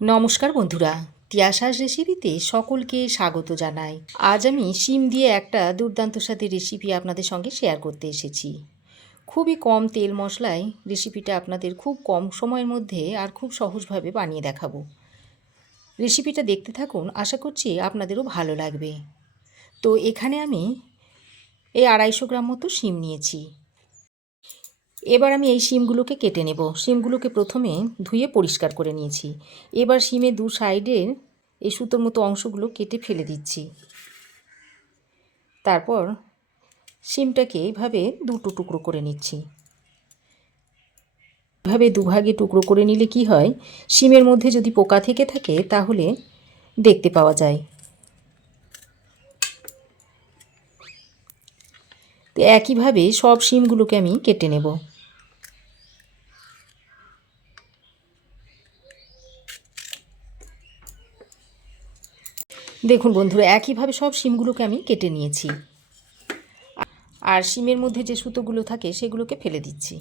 নমস্কার বন্ধুরা তিয়াশাস রেসিপিতে সকলকে স্বাগত জানাই। আজ আমি শিম দিয়ে একটা দুর্দান্ত স্বাদের রেসিপি আপনাদের সঙ্গে শেয়ার করতে এসেছি। খুবই কম তেল মশলায় রেসিপিটা আপনাদের খুব কম সময়ের মধ্যে আর খুব সহজভাবে বানিয়ে দেখাবো। রেসিপিটা দেখতে থাকুন, আশা করছি আপনাদেরও ভালো লাগবে। তো এখানে আমি এই আড়াইশো গ্রাম মতো শিম নিয়েছি। এবার আমি এই শিমগুলোকে কেটে নেব। শিমগুলোকে প্রথমে ধুয়ে পরিষ্কার করে নিয়েছি। এবার শিমের দু সাইডের এই সুতোর মতো অংশগুলো কেটে ফেলে দিচ্ছি। তারপর শিমটাকে এইভাবে দুটো টুকরো করে নিচ্ছি। এভাবে দুভাগে টুকরো করে নিলে কি হয়? শিমের মধ্যে যদি পোকা থেকে থাকে, তাহলে দেখতে পাওয়া যায়। তো একইভাবে সব শিমগুলোকে আমি কেটে নেব। দেখুন বন্ধুরা, একইভাবে সব শিমগুলোকে আমি কেটে নিয়েছি। আর শিমের মধ্যে যে সুতোগুলো থাকে, সেগুলোকে ফেলে দিচ্ছি।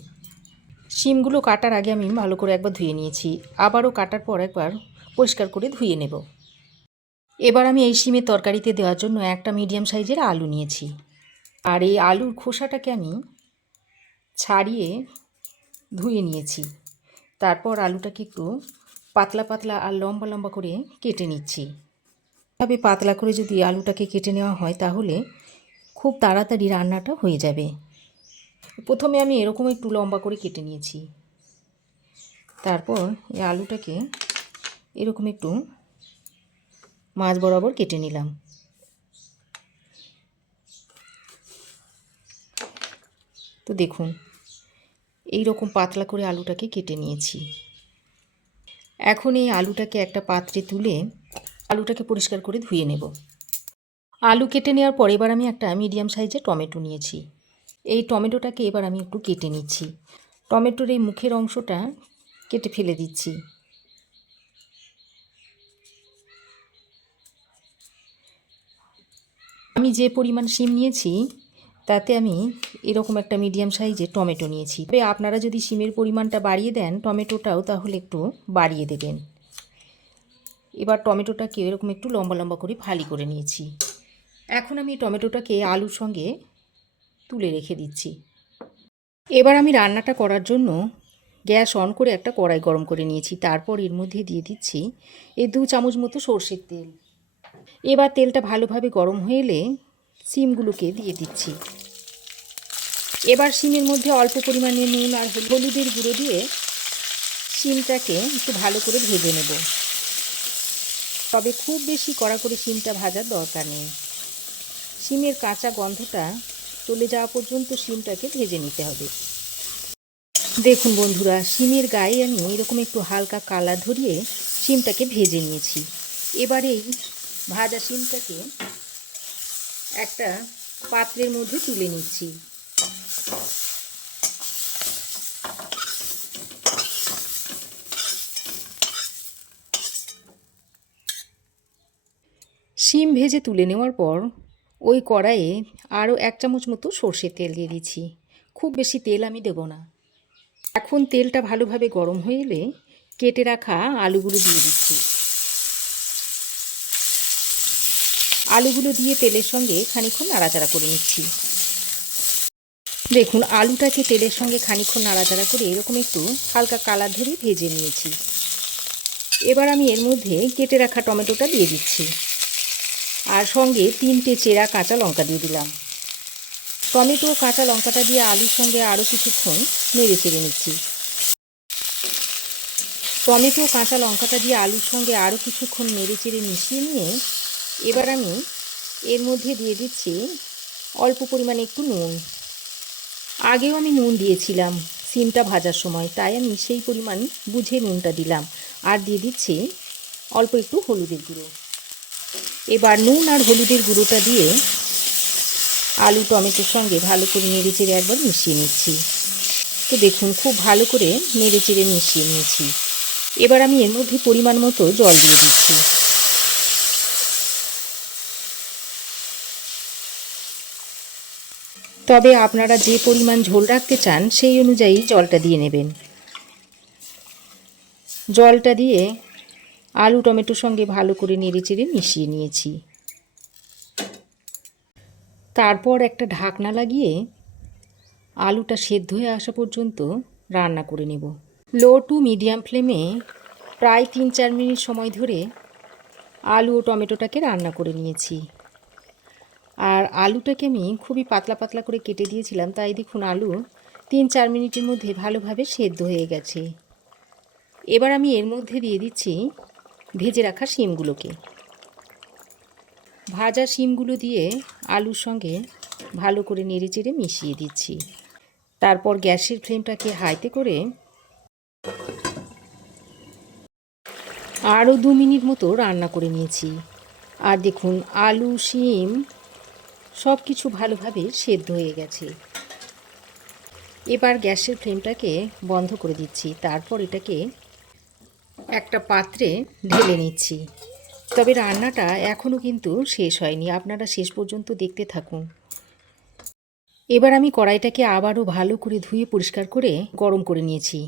শিমগুলো কাটার আগে আমি ভালো করে একবার ধুয়ে নিয়েছি। আবারও কাটার পর একবার পরিষ্কার করে ধুয়ে নেব। এবার আমি এই শিমের তরকারিতে দেওয়ার জন্য একটা মিডিয়াম সাইজের আলু নিয়েছি। আর এই আলুর খোসাটাকে আমি ছাড়িয়ে ধুয়ে নিয়েছি। তারপর আলুটাকে একটু পাতলা পাতলা আর লম্বা লম্বা করে কেটে নিচ্ছি। এভাবে পাতলা করে যদি আলুটাকে কেটে নেওয়া হয় তাহলে খুব তাড়াতাড়ি রান্নাটা হয়ে যাবে। প্রথমে আমি এরকম একটু লম্বা করে কেটে নিয়েছি। তারপর এই আলুটাকে এরকম একটু মাছ বরাবর কেটে নিলাম। তো দেখুন এই রকম পাতলা করে আলুটাকে কেটে নিয়েছি। এখন এই আলুটাকে একটা পাত্রে তুলে আলুটাকে পরিষ্কার করে ধুয়ে নেব। আলু কেটে নেওয়ার পর এবার আমি একটা মিডিয়াম সাইজের টমেটো নিয়েছি। এই টমেটোটাকে এবার আমি একটু কেটে নিচ্ছি। টমেটোর এই মুখের অংশটা কেটে ফেলে দিচ্ছি। আমি যে পরিমাণ শিম নিয়েছি, তাতে আমি এরকম একটা মিডিয়াম সাইজের টমেটো নিয়েছি। তবে আপনারা যদি শিমের পরিমাণটা বাড়িয়ে দেন টমেটোটাও তাহলে একটু বাড়িয়ে দেবেন। এবার টমেটোটাকে এরকম একটু লম্বা লম্বা করে ফালি করে নিয়েছি। এখন আমি টমেটোটাকে আলুর সঙ্গে তুলে রেখে দিচ্ছি। এবার আমি রান্নাটা করার জন্য গ্যাস অন করে একটা কড়াই গরম করে নিয়েছি। তারপর এর মধ্যে দিয়ে দিচ্ছি এই দু চামচ মতো সর্ষের তেল। এবার তেলটা ভালোভাবে গরম হয়ে এলে সিমগুলোকে দিয়ে দিচ্ছি। এবার সিমের মধ্যে অল্প পরিমাণে নুন আর হলুদের গুঁড়ো দিয়ে সিমটাকে একটু ভালো করে ভেজে নেব। তবে খুব বেশি কড়া করে সিমটা ভাজার দরকার নেই। সিমের কাঁচা গন্ধটা চলে যাওয়া পর্যন্ত সিমটাকে ভেজে নিতে হবে। দেখুন বন্ধুরা সিমের গায়ে আমি এরকম একটু হালকা কালার ধরিয়ে সিমটাকে ভেজে নিয়েছি। এবার এই ভাজা সিমটাকে একটা পাত্রের মধ্যে তুলে নিচ্ছি। শিম ভেজে তুলে নেওয়ার পর ওই কড়াইয়ে আরও এক চামচ মতো সর্ষের তেল দিয়ে দিচ্ছি। খুব বেশি তেল আমি দেব না। এখন তেলটা ভালোভাবে গরম হয়ে এলে কেটে রাখা আলুগুলো দিয়ে দিচ্ছি। আলুগুলো দিয়ে তেলের সঙ্গে খানিক্ষণ নাড়াচাড়া করে নিচ্ছি। দেখুন, আলুটাকে তেলের সঙ্গে খানিক্ষণ নাড়াচাড়া করে এরকম একটু হালকা কালার ধরে ভেজে নিয়েছি। এবার আমি এর মধ্যে কেটে রাখা টমেটোটা দিয়ে দিচ্ছি। আর সঙ্গে তিনটে চেরা কাঁচা লঙ্কা দিয়ে দিলাম। টমেটো, কাঁচা লঙ্কাটা দিয়ে আলুর সঙ্গে আরও কিছুক্ষণ নেড়ে চেড়ে নিচ্ছি। টমেটো, কাঁচা লঙ্কাটা দিয়ে আলুর সঙ্গে আরও কিছুক্ষণ নেড়ে চেড়ে মিশিয়ে নিয়ে এবার আমি এর মধ্যে দিয়ে দিচ্ছি অল্প পরিমাণে একটু নুন। আগেও আমি নুন দিয়েছিলাম সিমটা ভাজার সময়, তাই আমি সেই পরিমাণ বুঝে নুনটা দিলাম। আর দিয়ে দিচ্ছি অল্প একটু হলুদের গুঁড়ো। এবার নুন আর হলুদের গুঁড়োটা দিয়ে আলু টমেটোর সঙ্গে ভালো করে নেড়ে চেড়ে একবার মিশিয়ে নিচ্ছি। তো দেখুন, খুব ভালো করে নেড়ে চেড়ে মিশিয়ে নিয়েছি। এবার আমি এর মধ্যে পরিমাণ মতো জল দিয়ে দিচ্ছি। তবে আপনারা যে পরিমাণ ঝোল রাখতে চান, সেই অনুযায়ী জলটা দিয়ে নেবেন। জলটা দিয়ে আলু টমেটোর সঙ্গে ভালো করে নেড়ে চেড়ে মিশিয়ে নিয়েছি। তারপর একটা ঢাকনা লাগিয়ে আলুটা সেদ্ধ হয়ে আসা পর্যন্ত রান্না করে নেব। লো টু মিডিয়াম ফ্লেমে প্রায় তিন চার মিনিট সময় ধরে আলু ও টমেটোটাকে রান্না করে নিয়েছি। আর আলুটাকে আমি খুবই পাতলা পাতলা করে কেটে দিয়েছিলাম, তাই দেখুন আলু তিন চার মিনিটের মধ্যে ভালোভাবে সেদ্ধ হয়ে গেছে। এবার আমি এর মধ্যে দিয়ে দিচ্ছি ভেজে রাখা শিমগুলোকে। ভাজা শিমগুলো দিয়ে আলুর সঙ্গে ভালো করে নেড়ে চেড়ে মিশিয়ে দিচ্ছি। তারপর গ্যাসের ফ্লেমটাকে হাইতে করে আরও দু মিনিট মতো রান্না করে নিয়েছি। আর দেখুন, আলু, শিম সব কিছু ভালোভাবে সেদ্ধ হয়ে গেছে। এবার গ্যাসের ফ্লেমটাকে বন্ধ করে দিচ্ছি। তারপর এটাকে একটা পাত্রে ঢেলে নিচ্ছি। তবে রান্নাটা এখনও কিন্তু শেষ হয়নি। আপনারা শেষ পর্যন্ত দেখতে থাকুন। এবার আমি কড়াইটাকে আবারও ভালো করে ধুয়ে পরিষ্কার করে গরম করে নিয়েছি।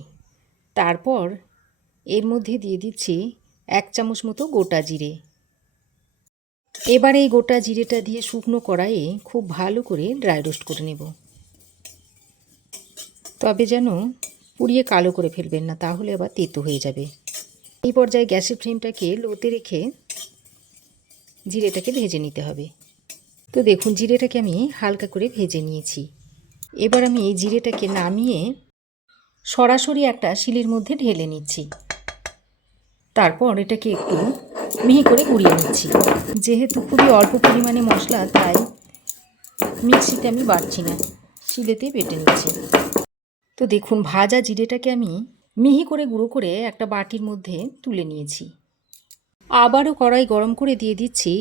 তারপর এর মধ্যে দিয়ে দিচ্ছি এক চামচ মতো গোটা জিরে। এবার এই গোটা জিরেটা দিয়ে শুকনো কড়াইয়ে খুব ভালো করে ড্রাই রোস্ট করে নেব। তবে যেন পুড়িয়ে কালো করে ফেলবেন না, তাহলে আবার তেতো হয়ে যাবে। এই পর্যায়ে গ্যাসের ফ্লেমটাকে লোতে রেখে জিরেটাকে ভেজে নিতে হবে। তো দেখুন, জিরেটাকে আমি হালকা করে ভেজে নিয়েছি। এবার আমি এই জিরেটাকে নামিয়ে সরাসরি একটা শিলির মধ্যে ঢেলে নিচ্ছি। তারপর এটাকে একটু মিহি করে গুঁড়িয়ে নিচ্ছি। যেহেতু খুবই অল্প পরিমাণে মশলা, তাই মিক্সিতে আমি বাড়ছি না, শিলেতেই বেটে নিচ্ছি। তো দেখুন, ভাজা জিরেটাকে আমি মিহি করে গুঁড়ো করে একটা বাটির মধ্যে তুলে নিয়েছি। আবারও কড়াই গরম করে দিয়ে দিচ্ছি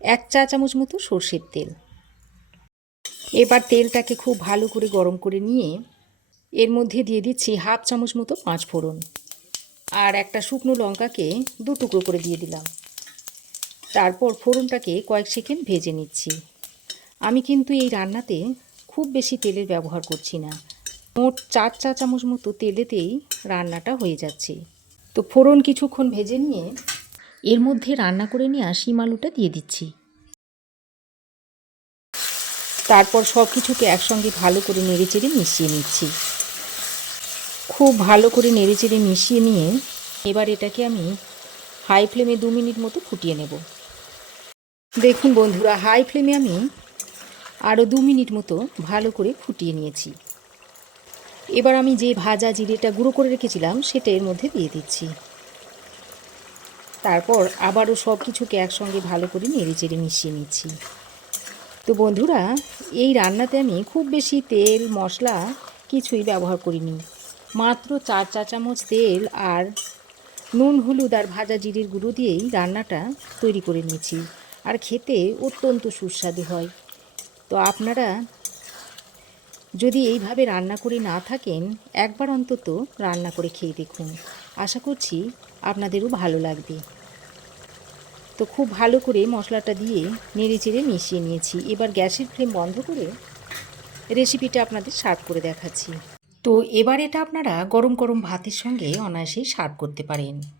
এক চা চামচ মতো সর্ষের তেল। এবার তেলটাকে খুব ভালো করে গরম করে নিয়ে এর মধ্যে দিয়ে দিচ্ছি হাফ চামচ মতো পাঁচ ফোড়ন। আর একটা শুকনো লঙ্কাকে দু টুকরো করে দিয়ে দিলাম। তারপর ফোড়নটাকে কয়েক সেকেন্ড ভেজে নিচ্ছি। আমি কিন্তু এই রান্নাতে খুব বেশি তেলের ব্যবহার করছি না। মোট চার চা চামচ মতো তেলেতেই রান্নাটা হয়ে যাচ্ছে। তো ফোড়ন কিছুক্ষণ ভেজে নিয়ে এর মধ্যে রান্না করে নিয়ে শিম আলুটা দিয়ে দিচ্ছি। তারপর সব কিছুকে একসঙ্গে ভালো করে নেড়েচেড়ে মিশিয়ে নিচ্ছি। খুব ভালো করে নেড়েচেড়ে মিশিয়ে নিয়ে এবার এটাকে আমি হাই ফ্লেমে দু মিনিট মতো ফুটিয়ে নেব। দেখুন বন্ধুরা, হাই ফ্লেমে আমি আরও দু মিনিট মতো ভালো করে ফুটিয়ে নিয়েছি। এবার আমি যে ভাজা জিরেটা গুঁড়ো করে রেখেছিলাম, সেটা এর মধ্যে দিয়ে দিচ্ছি। তারপর আবারও সব কিছুকে একসঙ্গে ভালো করে নেড়ে চেড়ে মিশিয়ে নিচ্ছি। তো বন্ধুরা, এই রান্নাতে আমি খুব বেশি তেল, মশলা কিছুই ব্যবহার করিনি। মাত্র চার চা চামচ তেল আর নুন, হলুদ আর ভাজা জিরের গুঁড়ো দিয়েই রান্নাটা তৈরি করে নিয়েছি। আর খেতে অত্যন্ত সুস্বাদু হয়। তো আপনারা যদি এইভাবে রান্না করে না থাকেন, একবার অন্তত রান্না করে খেয়ে দেখুন। আশা করছি আপনাদেরও ভালো লাগবে। তো খুব ভালো করে মশলাটা দিয়ে নেড়ে চেড়ে মিশিয়ে নিয়েছি। এবার গ্যাসের ফ্লেম বন্ধ করে রেসিপিটা আপনাদের সার্ভ করে দেখাচ্ছি। তো এবার এটা আপনারা গরম গরম ভাতের সঙ্গে অনায়াসেই সার্ভ করতে পারেন।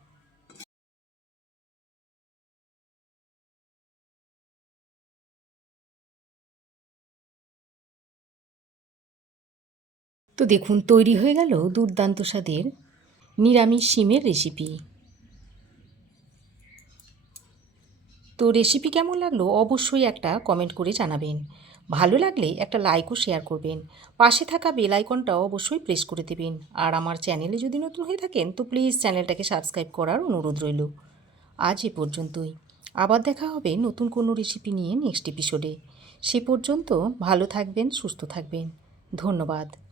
তো দেখুন, তৈরি হয়ে গেল দুর্দান্ত স্বাদের নিরামিষ শিমের রেসিপি তো রেসিপি কেমন লাগল অবশ্যই একটা কমেন্ট করে জানাবেন। ভালো লাগলে একটা লাইকও শেয়ার করবেন। পাশে থাকা বেল আইকনটা অবশ্যই প্রেস করে দেবেন। আর আমার চ্যানেলে যদি নতুন হয়ে থাকেন, তো প্লিজ চ্যানেলটাকে সাবস্ক্রাইব করার অনুরোধ রইল। আজ এ পর্যন্তই। আবার দেখা হবে নতুন কোনো রেসিপি নিয়ে নেক্সট এপিসোডে সে পর্যন্ত ভালো থাকবেন, সুস্থ থাকবেন। ধন্যবাদ।